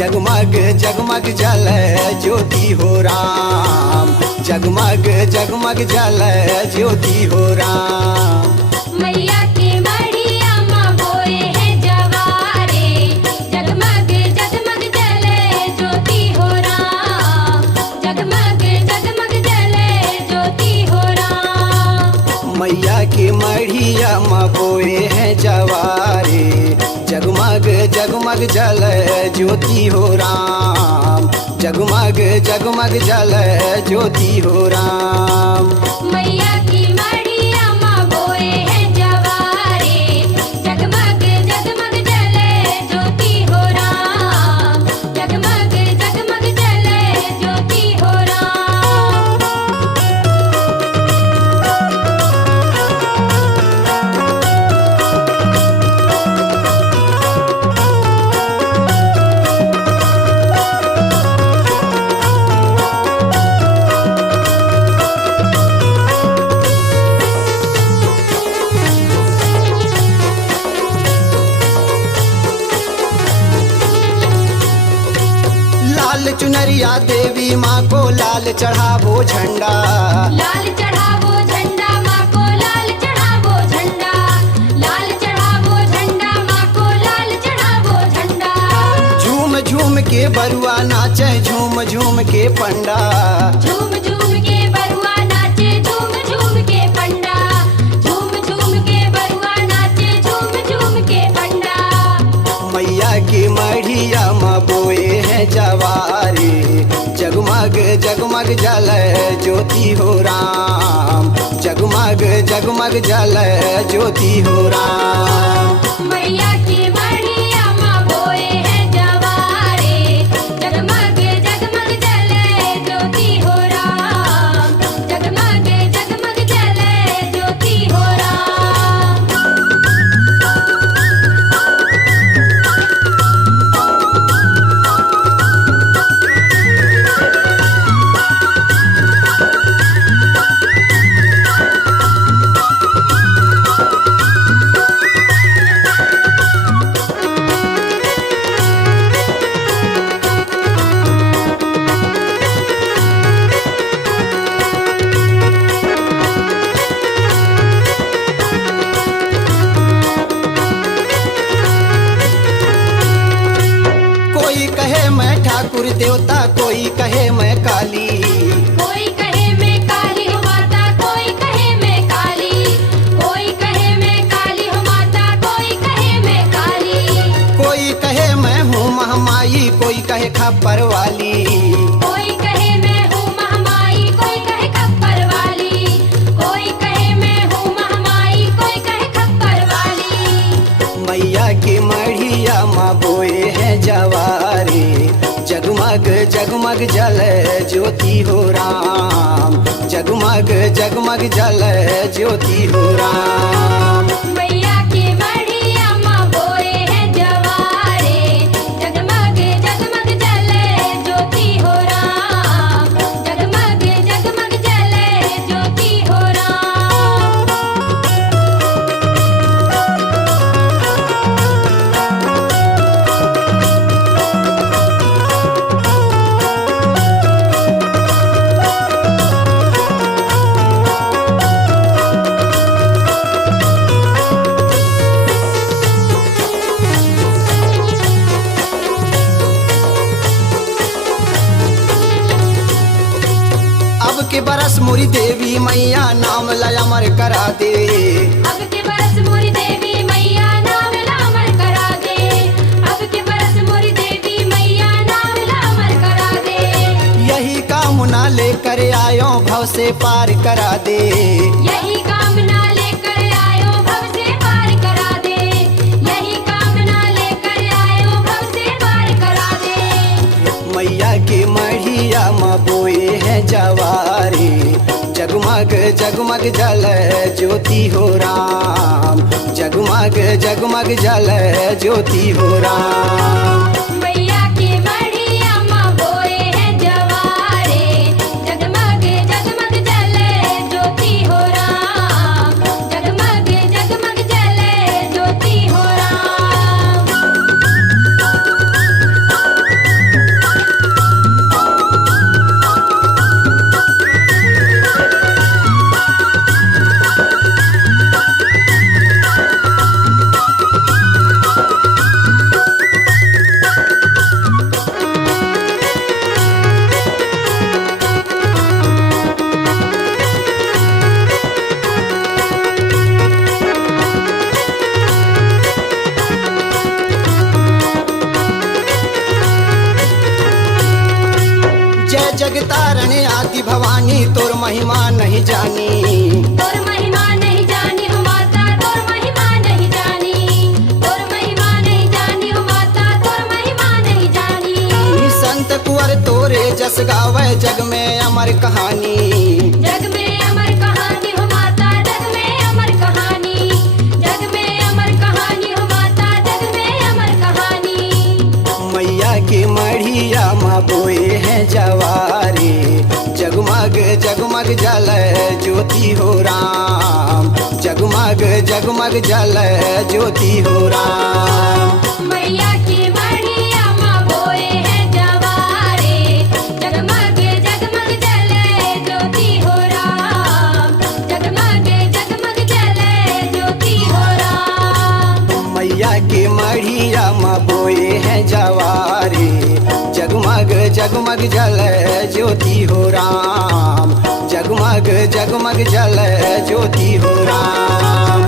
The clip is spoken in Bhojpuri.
जगमग जगमग जले ज्योति हो राम, जगमग जगमग जले ज्योति हो राम। मैया की मढ़िया माँ बोए है जवारे, जगमग जगमग जले ज्योति हो राम, जगमग जगमग जले ज्योति हो राम। मैया की मढ़िया माँ बोए है जवारे, जगमग जगमग जले ज्योति हो राम, जगमग जगमग जले ज्योति हो राम। मैया की मढ़िया माँ बोए है जवारे, जगमग जगमग जले ज्योति हो राम, जगमग जगमग जले ज्योति हो राम। लाल चुनरिया देवी माँ को लाल चढ़ावो झंडा, लाल चढ़ावो झंडा माँ को लाल चढ़ावो झंडा, लाल चढ़ावो झंडा माँ को लाल चढ़ावो झंडा। झूम झूम के बरुआ नाचे झूम झूम के पंडा, झूम झूम के बरुआ नाचे झूम झूम के पंडा, झूम झूम के बरुआ नाचे झूम झूम के पंडा। मैया की मढ़िया माँ बोए है जवारे, जगमग जगमग जले ज्योति हो राम, जगमग जगमग जले ज्योति हो राम। मैया की मढ़िया माँ बोए है जवारे, जगमग जगमग जले ज्योति हो राम, जगमग जगमग जले ज्योति हो राम। कोई कहे मैं ठाकुर देवता, कोई कहे मैं काली, कोई कहे मैं काली हूँ माता, कोई कहे मैं काली, कोई कहे मैं काली हूँ माता, कोई कहे मैं काली। कोई कहे मैं हूँ महामाई, कोई कहे खप्पर वाली, कोई कहे मैं हूँ महामाई, कोई कहे खप्पर वाली, कोई कहे मैं हूँ महामाई, कोई कहे खप्पर वाली। मैया की मढ़िया माँ बोए है जवारे, जगमग जगमग जले ज्योति हो राम, जगमग जगमग जले ज्योति हो राम। मैया की मढ़िया माँ बोए है जवारे, जगमग जगमग जले ज्योति हो राम, जगमग जगमग जले ज्योति हो राम। अब के बरस मोरी देवी मैया नाम लया अमर करा दे, अब के बरस मोरी देवी मैया नाम लामर करा दे, अब के बरस मोरी देवी मैया नाम लामर करा दे। यही कामना लेकर आयो भव से पार करा दे, यही कामना लेकर आयो भव जगमग जगमग जल ज्योति हो राम, जगमग जगमग जल ज्योति हो राम। मैया की मढ़िया माँ बोए हैं जवारे, जगमग जगमग जले ज्योति हो राम, जगमग जगमग जले ज्योति हो राम। जय जगतारणे आदि भवानी तोर महिमा नहीं जानी, तोर महिमा नहीं जानी हो माता, तोर महिमा नहीं जानी, तोर महिमा नहीं जानी हो माता, तोर महिमा नहीं जानी। संत कुंवर तोरे जस गावे जग में अमर कहानी, जग में अमर कहानी हो माता, जग में अमर कहानी, जग में अमर कहानी हो माता, जग में अमर कहानी। मैया की मढ़िया माँ बोए हैं जवारे, जगमग जगमग जल ज्योति हो राम, जगमग जगमग जल ज्योति हो राम। मैया की मढ़िया माँ बोए हैं जवारे, जगमग जगमग जले ज्योति हो राम, जगमग जगमग जले ज्योति हो राम। मैया की मढ़िया माँ बोए हैं जवारे, जगमग जगमग जल ज्योति हो राम, जगमग जगमग जल ज्योति हो राम।